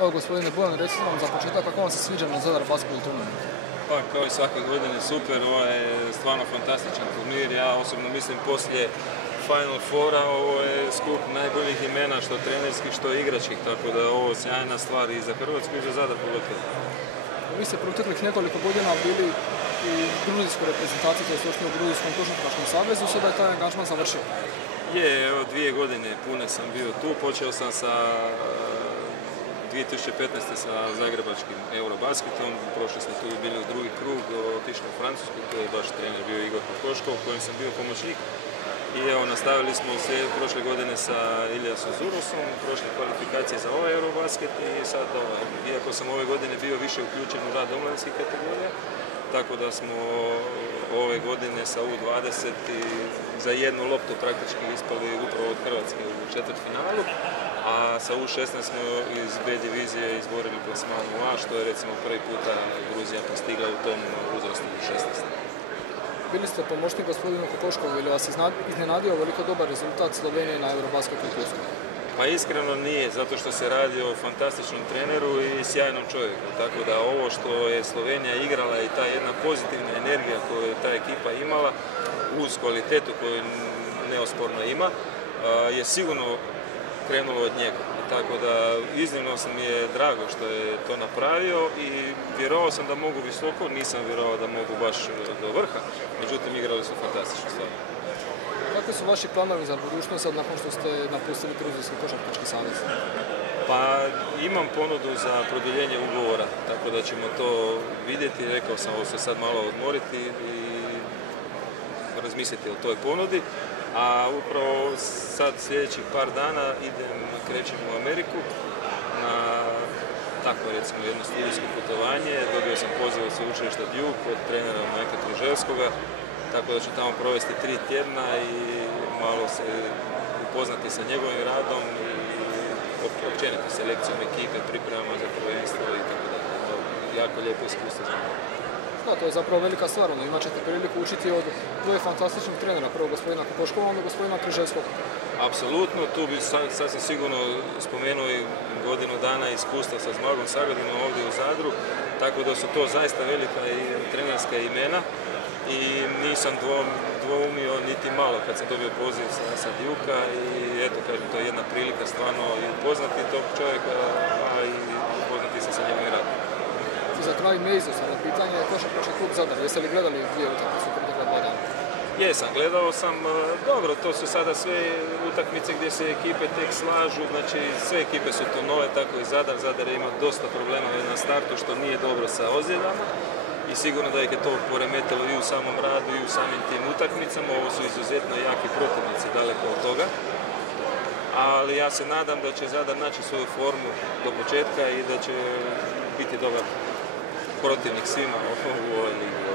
Evo, gospodine Bojan, recite nam za početak kako vam se sviđa na Zadar basketball turnir? Pa kao i svake godine super, ovo je stvarno fantastičan turnir. Ja osobno mislim poslije Final Fora ovo je skup najboljih imena što trenerskih, što igračkih, tako da je ovo sjajna stvar i za Hrvatsku i za Zadar pogotovo. Vi ste proteklih nekoliko godina bili u gruzijskoj reprezentaciji, to je u Gruzijskom košarkaškom savezu, sada je taj angažman završio. Evo 2 godine pune sam bio tu, počeo sam sa 2015. sa zagrebačkim Eurobasketom, prošli smo tu bili u drugi krug, otišli u Francusku, tu je baš trener bio Igor Kokoškov, u kojem sam bio pomoćnik. I evo, nastavili smo prošle godine sa Ilyasom Zurosom, prošle kvalifikacije za ovaj Eurobasket i sad, iako sam ove godine bio više uključen u rad omladinskih kategorija, tako da smo ove godine sa U20 za jednu loptu praktički ispali upravo od Hrvatske u četvrtfinalu, a sa U16 smo iz B divizije izborili plasman u A, što je recimo prvi puta Gruzija postigla u tom uzrastu u 16. Bili ste pomoćnik gospodinu Kokoškovu, ili vas iznenadio veliko dobar rezultat Slovenije na Eurobasketu u Tursku? Pa iskreno nije, zato što se radi o fantastičnom treneru i sjajnom čovjeku. Tako da ovo što je Slovenija igrala i ta jedna pozitivna energija koju je ta ekipa imala, uz kvalitetu koju neosporno ima, je sigurno krenulo od njega. Tako da iznimno mi je drago što je to napravio i vjerovao sam da mogu visoko, nisam vjerovao da mogu baš do vrha, međutim igrali su fantastične stvari. Kakvi su vaši planovi za budućnost sad nakon što ste napustili Gruzijski košarkaški savez? Pa imam ponudu za produljenje ugovora, tako da ćemo to vidjeti. Rekao sam ovo se sad malo odmoriti i razmisliti o toj ponudi. A upravo sad sljedećih par dana krećem u Ameriku na tako recimo jedno studijsko putovanje. Dobio sam poziv od sveučilišta Duke od trenera Majka Truževskoga, tako da ću tamo provesti 3 tjedna i malo se upoznati sa njegovim radom i općenito selekcijom ekipe, pripremama za prvenstvo i tako da. To je jako lijepo iskustvo. Da, to je zapravo velika stvar, imat ćete priliku učiti od dvoje fantastičnih trenera, prvo gospodina Kokoškova, onda gospodina Truževskog. Apsolutno, tu bi sasvim sigurno spomenuo i godinu dana iskustva sa Zmagom Sagadinom ovdje u Zadru, tako da su to zaista velika i trenerska imena i nisam dvoumio niti malo kad sam dobio poziv sa Duke-a i eto, kažem, to je jedna prilika stvarno upoznati tog čovjeka, a i upoznati se sa njegovim radom. Za kraj neizostano pitanje je košarkaški klub Zadar. Jeste li gledali 2 utakmice protekla 2 dana? Jesam, gledao sam. Dobro, to su sada sve utakmice gdje se ekipe tek slažu, znači sve ekipe su to nove, tako i Zadar. Zadar ima dosta problema na startu što nije dobro sa ozljedama i sigurno da ih je to poremetilo i u samom radu i u samim tim utakmicama. Ovo su izuzetno jaki protivnici, daleko od toga. Ali ja se nadam da će Zadar naći svoju formu do početka i da će biti dobar protivnik svima u ovoj ligi.